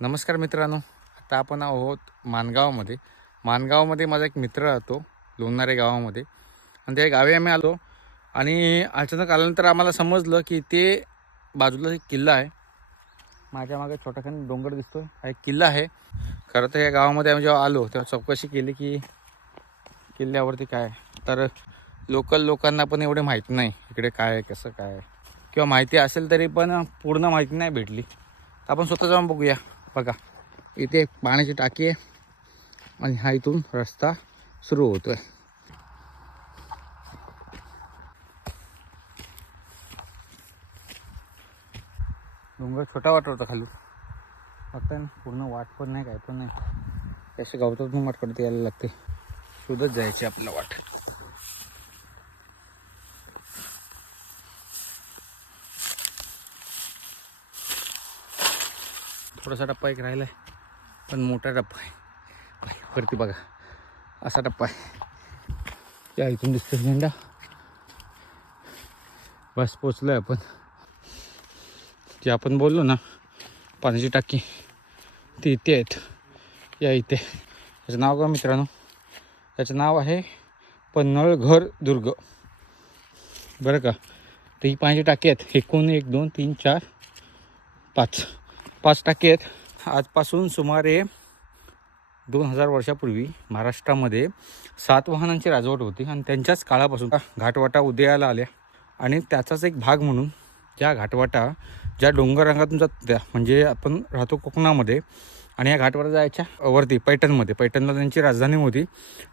नमस्कार मित्रांनो, आता आपण आहोत मानगावमध्ये माझा एक मित्र राहतो लोणारे गावामध्ये. आणि त्या गावी आम्ही आलो आणि अचानक आल्यानंतर आम्हाला समजलं की ते बाजूला एक किल्ला आहे. माझ्या मागे छोटाखानी डोंगर दिसतोय, हा एक किल्ला आहे. खरं तर या गावामध्ये आम्ही जेव्हा आलो तेव्हा चौकशी केली की किल्ल्यावरती काय, तर लोकल लोकांना पण एवढे माहिती नाही इकडे काय आहे कसं काय आहे, किंवा माहिती असेल तरी पण पूर्ण माहिती नाही भेटली. आपण स्वतः जाऊन बघूया. बघा, इथे एक पाण्याची टाकी आहे आणि हा इथून रस्ता सुरू होतोय. डोंगर छोटा वाटत होता खाली, फक्त पूर्ण वाट पण नाही, काय पण नाही. असे गावतातून वाट करता यायला लागते, शोधत जायची आपल्याला वाट. थोडासा टप्पा एक राहिला आहे, पण मोठा टप्पा आहे. वरती बघा, असा टप्पा आहे. त्या इथून दिसतो झेंडा. बस पोचलोय आपण. जे आपण बोललो ना पाण्याची टाकी, ती इथे आहेत. या इथे त्याचं नाव का मित्रांनो, त्याचं नाव आहे पन्हाळघर दुर्ग, बरं का. तर ही पाण्याची टाकी आहेत. एकूण 1 2 3 4 5 टाकी आहेत. आजपासून सुमारे 2000 वर्षापूर्वी महाराष्ट्रामध्ये सातवाहनांची राजवट होती आणि त्यांच्याच काळापासून घाटवाटा उदयाला आल्या. आणि त्याचाच एक भाग म्हणून या घाटवाटा ज्या डोंगर रंगातून जात होत्या, म्हणजे आपण राहतो कोकणामध्ये आणि या घाटवाटा जायच्या वरती पैठणला त्यांची राजधानी होती.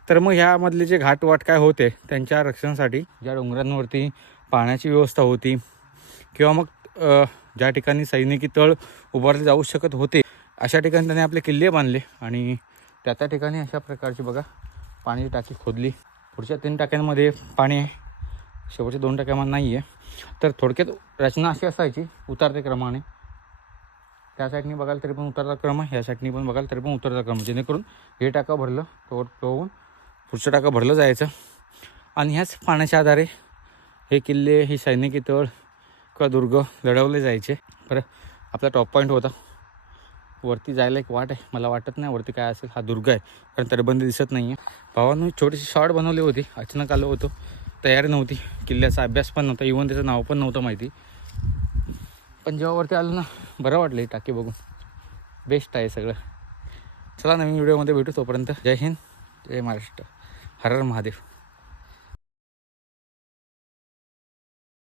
तर मग ह्यामधले जे घाटवाट काय होते त्यांच्या रक्षणासाठी ज्या डोंगरांवरती पाण्याची व्यवस्था होती, किंवा मग ज्या ठिकाणी सैनिकी तळ उभारले जाऊ शकत होते, अशा ठिकाणी त्यांनी आपले किल्ले बांधले. आणि त्या ठिकाणी अशा प्रकारची बघा पाण्याची टाकी खोदली. पुढच्या 3 टाक्यांमध्ये पाणी आहे, शेवटच्या 2 टाक्यामध्ये नाही आहे. तर थोडक्यात रचना अशी असायची उतरते क्रमाने. त्या साईडनी बघाल तरी पण उतरता क्रम आहे, ह्या साईडनी पण बघाल तरी पण उतरता क्रम, जेणेकरून हे टाका भरलं तो पुढचं टाका भरलं जायचं. आणि ह्याच पाण्याच्या आधारे हे किल्ले, ही सैनिकी तळ किंवा दुर्ग लढवले जायचे. बरं, आपला टॉप पॉईंट होता. वरती जायला एक वाट आहे, मला वाटत नाही वरती काय असेल. हा दुर्ग आहे, कारण तटबंदी दिसत नाही आहे. भावांनी छोटीशी शॉर्ट बनवली होती, अचानक आलो होतो, तयारी नव्हती, किल्ल्याचा अभ्यास पण नव्हता, इव्हन त्याचं नाव पण नव्हतं माहिती. पण जेव्हा वरती आलो ना, बरं वाटलं ही टाकी बघून. बेस्ट आहे सगळं. चला, नवीन व्हिडिओमध्ये भेटू. तोपर्यंत जय हिंद, जय महाराष्ट्र, हर हर महादेव.